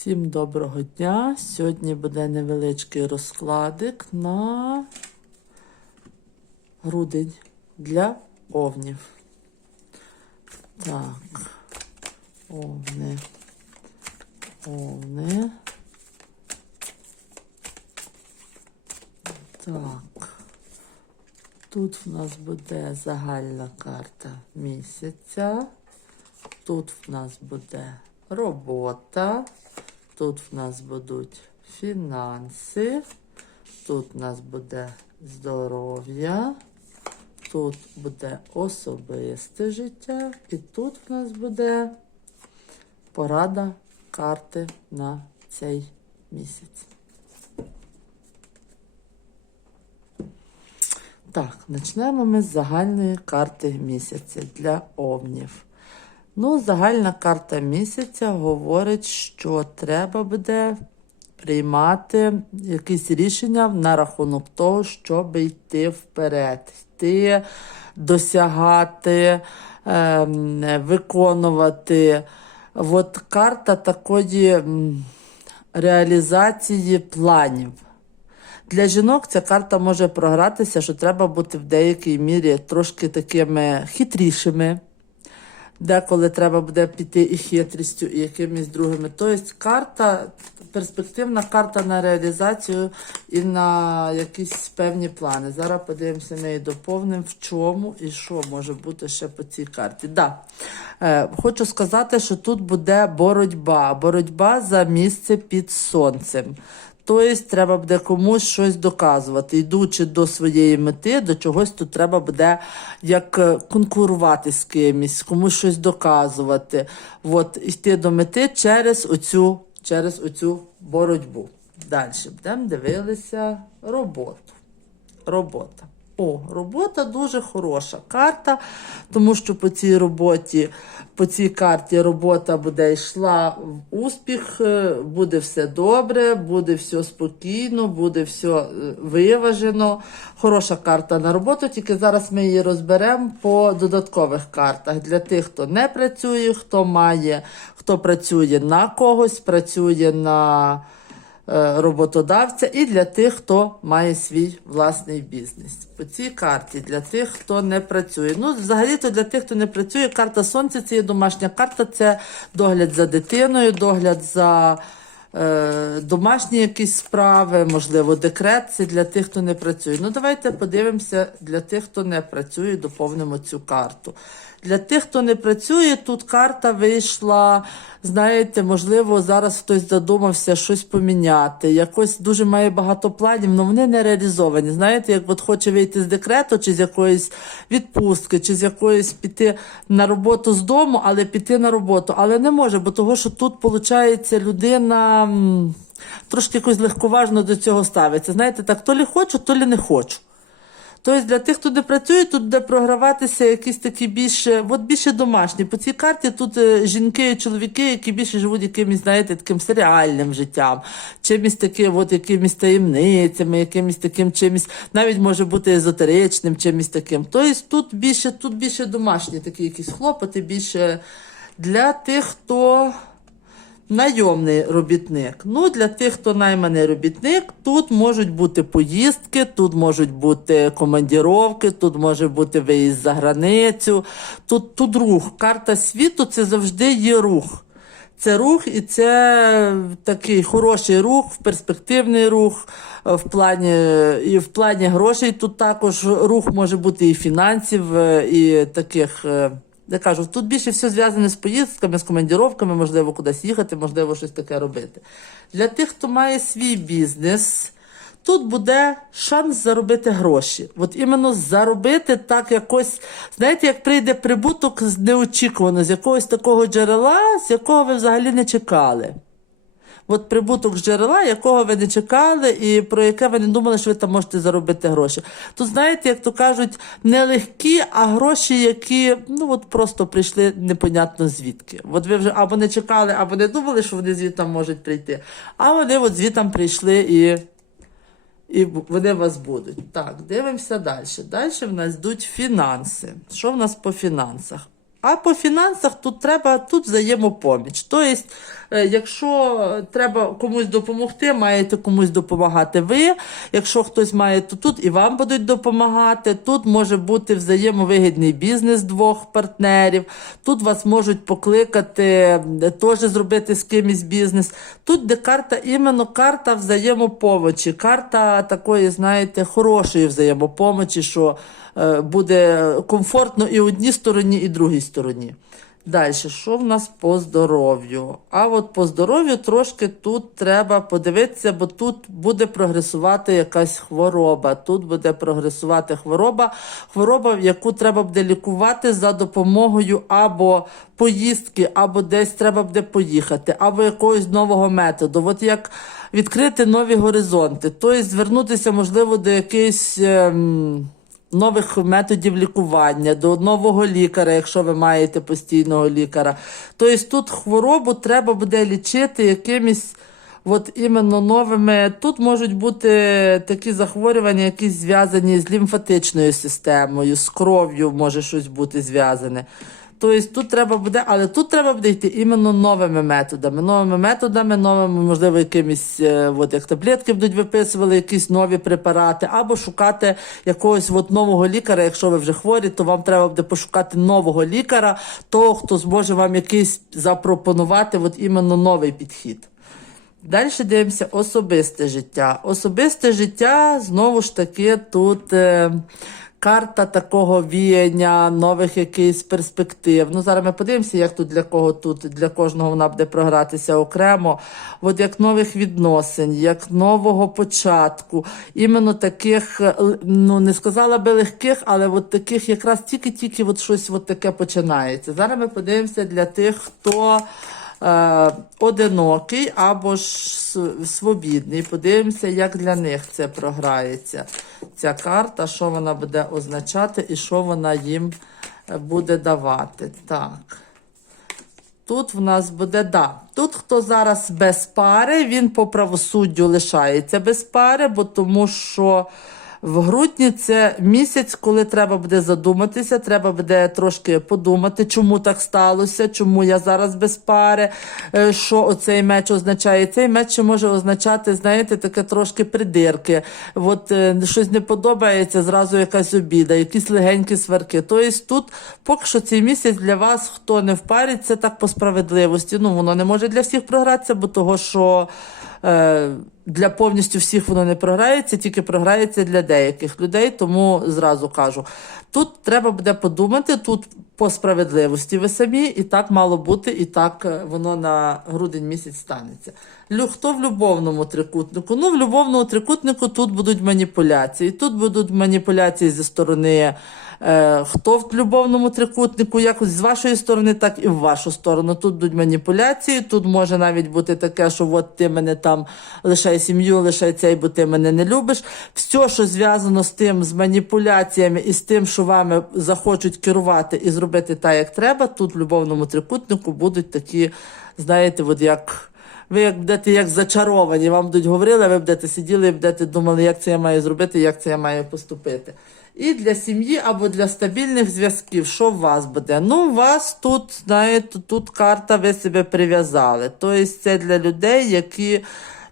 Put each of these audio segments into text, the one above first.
Всім доброго дня. Сьогодні буде невеличкий розкладик на грудень для овнів. Так, овни, овни. Так. Тут в нас буде загальна карта місяця. Тут в нас буде робота. Тут в нас будуть фінанси. Тут в нас буде здоров'я. Тут буде особисте життя. І тут в нас буде порада карти на цей місяць. Так, почнемо ми з загальної карти місяця для овнів. Ну, загальна карта місяця говорить, що треба буде приймати якісь рішення на рахунок того, щоб йти вперед, йти, досягати, ем, виконувати. От карта такої реалізації планів. Для жінок ця карта може програтися, що треба бути в деякій мірі трошки такими хитрішими. Деколи треба буде піти і хитрістю, і якимись другими. Тобто карта, перспективна карта на реалізацію і на якісь певні плани. Зараз подивимося неї доповним, в чому і що може бути ще по цій карті. Да. Е, хочу сказати, що тут буде боротьба. Боротьба за місце під сонцем. Тобто треба буде комусь щось доказувати. Йдучи до своєї мети, до чогось тут треба буде як е, конкурувати з кимось, комусь щось доказувати. От, йти до мети через оцю, через оцю боротьбу. Далі будемо дивилися роботу. Робота. О, робота дуже хороша карта, тому що по цій роботі, по цій карті робота буде йшла в успіх, е, буде все добре, буде все спокійно, буде все е, виважено. Хороша карта на роботу, тільки зараз ми її розберемо по додаткових картах для тих, хто не працює, хто має, хто працює на когось, працює на роботодавця і для тих, хто має свій власний бізнес. По цій карті для тих, хто не працює. Ну, взагалі-то для тих, хто не працює, карта сонця це є домашня карта, це догляд за дитиною, догляд за е, домашні якісь справи, можливо, декрет це для тих, хто не працює. Ну, давайте подивимося для тих, хто не працює, доповнимо цю карту. Для тих, хто не працює, тут карта вийшла. Знаєте, можливо, зараз хтось задумався щось поміняти. Якось дуже має багато планів, але вони не реалізовані. Знаєте, як от хоче вийти з декрету, чи з якоїсь відпустки, чи з якоїсь піти на роботу з дому, але піти на роботу. Але не може, бо того, що тут, виходить, людина трошки якось легковажно до цього ставиться. Знаєте, так, то лі хочу, то лі не хочу. Тобто для тих, хто не працює, тут буде програватися якісь такі більше, от більше домашні. По цій карті тут е, жінки і чоловіки, які більше живуть якимось, знаєте, таким серіальним життям, чимось таким, от якимись таємницями, якимось таким чимось, навіть може бути езотеричним, чимось таким. Тобто тут більше, тут більше домашні такі якісь хлопоти, більше для тих, хто. Найомний робітник. Ну, для тих, хто найманий робітник, тут можуть бути поїздки, тут можуть бути командіровки, тут може бути виїзд за границю. Тут, тут рух. Карта світу це завжди є рух. Це рух, і це такий хороший рух, перспективний рух е, в плані і в плані грошей. Тут також рух може бути і фінансів, е, і таких. Я кажу, тут більше все зв'язане з поїздками, з командіровками, можливо, кудись їхати, можливо, щось таке робити. Для тих, хто має свій бізнес, тут буде шанс заробити гроші. От іменно заробити так якось, знаєте, як прийде прибуток неочікувано, з якогось такого джерела, з якого ви взагалі не чекали. От прибуток з джерела, якого ви не чекали, і про яке ви не думали, що ви там можете заробити гроші. Тут, знаєте, як то кажуть, не легкі, а гроші, які ну от просто прийшли непонятно звідки. От ви вже або не чекали, або не думали, що вони звідтам можуть прийти. А вони от звідтам прийшли і. І вони вас будуть. Так, дивимося далі. Далі в нас йдуть фінанси. Що в нас по фінансах? А по фінансах тут треба тут взаємопоміч. Тобто, е, якщо треба комусь допомогти, маєте комусь допомагати ви. Якщо хтось має, то тут і вам будуть допомагати. Тут може бути взаємовигідний бізнес двох партнерів. Тут вас можуть покликати е, теж зробити з кимось бізнес. Тут де карта іменно карта взаємопомочі, карта такої, знаєте, хорошої взаємопомочі, що е, буде комфортно і одній стороні, і другій стороні. Далі, що в нас по здоров'ю? А от по здоров'ю трошки тут треба подивитися, бо тут буде прогресувати якась хвороба. Тут буде прогресувати хвороба, хвороба, яку треба буде лікувати за допомогою або поїздки, або десь треба буде поїхати, або якогось нового методу. От як відкрити нові горизонти, тобто звернутися, можливо, до якоїсь. ем, нових методів лікування, до нового лікаря, якщо ви маєте постійного лікаря. Тобто тут хворобу треба буде лічити якимись. От іменно новими тут можуть бути такі захворювання, які зв'язані з лімфатичною системою, з кров'ю може щось бути зв'язане. Тобто тут треба буде, але тут треба буде йти іменно новими методами. Новими методами, новими, можливо, якимись, е, от як таблетки будуть виписували, якісь нові препарати, або шукати якогось от нового лікаря. Якщо ви вже хворі, то вам треба буде пошукати нового лікаря, того, хто зможе вам якийсь запропонувати от іменно новий підхід. Далі дивимося особисте життя. Особисте життя, знову ж таки, тут е, карта такого віяння, нових якихось перспектив. Ну, зараз ми подивимося, як тут для кого тут, для кожного вона буде програтися окремо. От як нових відносин, як нового початку. Іменно таких, ну не сказала би легких, але от таких якраз тільки-тільки от щось от таке починається. Зараз ми подивимося для тих, хто одинокий або ж свобідний. Подивимося, як для них це програється. Ця карта, що вона буде означати і що вона їм е, буде давати. Так. Тут в нас буде да. Тут хто зараз без пари, він по правосуддю лишається без пари, бо тому що в грудні це місяць, коли треба буде задуматися, треба буде трошки подумати, чому так сталося, чому я зараз без пари, е, що оцей меч означає. Цей меч може означати, знаєте, таке трошки придирки. От е, щось не подобається, зразу якась обіда, якісь легенькі сварки. Тобто тут поки що цей місяць для вас, хто не в парі, це так по справедливості. Ну, воно не може для всіх програтися, бо того, що. Е, для повністю всіх воно не програється, тільки програється для деяких людей, тому зразу кажу. Тут треба буде подумати, тут по справедливості ви самі, і так мало бути, і так е, воно на грудень місяць станеться. Хто в любовному трикутнику? Ну, в любовному трикутнику тут будуть маніпуляції. Тут будуть маніпуляції зі сторони. Е, хто в любовному трикутнику, якось з вашої сторони, так і в вашу сторону. Тут будуть маніпуляції, тут може навіть бути таке, що от ти мене там лишай сім'ю, лишай цей, бо ти мене не любиш. Все, що зв'язано з тим, з маніпуляціями і з тим, що вами захочуть керувати і зробити так, як треба, тут в любовному трикутнику будуть такі, знаєте, от як. Ви як будете як зачаровані, вам будуть говорили, ви будете сиділи і будете думали, як це я маю зробити, як це я маю поступити. І для сім'ї або для стабільних зв'язків, що у вас буде? Ну, у вас тут, знаєте, тут карта, ви себе прив'язали. Тобто це для людей, які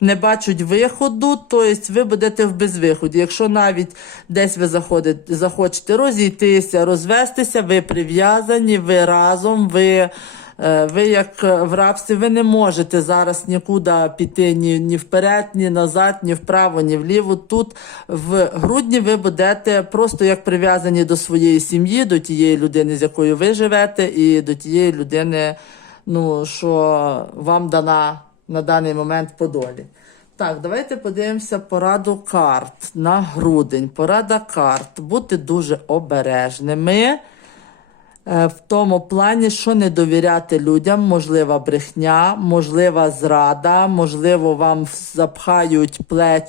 не бачать виходу, тобто ви будете в безвиході. Якщо навіть десь ви заходите, захочете розійтися, розвестися, ви прив'язані, ви разом, ви. Е, Ви як е, в рабстві, ви не можете зараз нікуди піти ні, ні вперед, ні назад, ні вправо, ні вліво. Тут в грудні ви будете просто як прив'язані до своєї сім'ї, до тієї людини, з якою ви живете, і до тієї людини, ну, що вам дана на даний момент по долі. Так, давайте подивимося пораду карт на грудень. Порада карт. Бути дуже обережними. Е, В тому плані, що не довіряти людям, можлива брехня, можлива зрада, можливо, вам запхають плеч,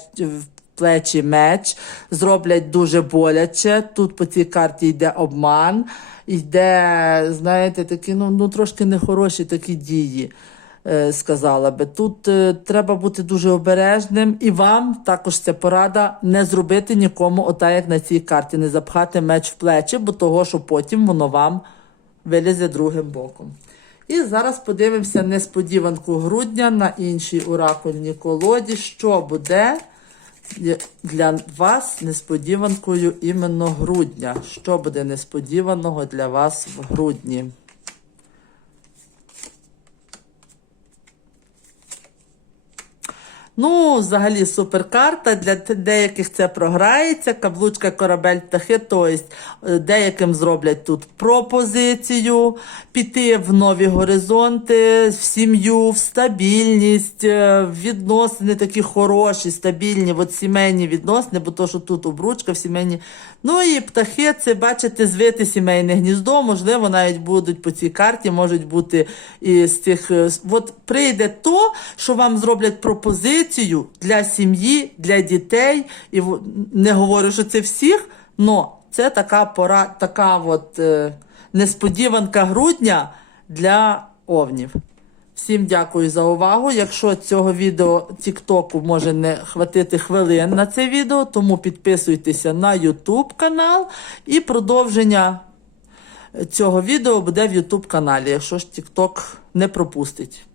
плечі меч, зроблять дуже боляче. Тут по цій карті йде обман, йде, знаєте, такі ну, ну трошки нехороші такі дії. Е, Сказала би, тут е, треба бути дуже обережним, і вам також ця порада не зробити нікому, ота як на цій карті, не запхати меч в плечі, бо того, що потім воно вам вилізе другим боком. І зараз подивимося несподіванку грудня на іншій оракульній колоді, що буде для вас несподіванкою іменно грудня. Що буде несподіваного для вас в грудні? Ну, взагалі суперкарта. Для деяких це програється. Каблучка корабель птахи. Тобто е, деяким зроблять тут пропозицію, піти в нові горизонти, в сім'ю, в стабільність, е, відносини такі хороші, стабільні, от сімейні відносини, бо то, що тут обручка в сімейні. Ну і птахи, це бачите, звити сімейне гніздо. Можливо, навіть будуть по цій карті, можуть бути і з тих. е, От прийде то, що вам зроблять пропозицію для сім'ї, для дітей. І не говорю, що це всіх, але це така пора, така от е, несподіванка грудня для овнів. Всім дякую за увагу. Якщо цього відео Тіктоку може не хватити хвилин на це відео, тому підписуйтеся на YouTube канал і продовження цього відео буде в YouTube каналі, якщо ж TikTok не пропустить.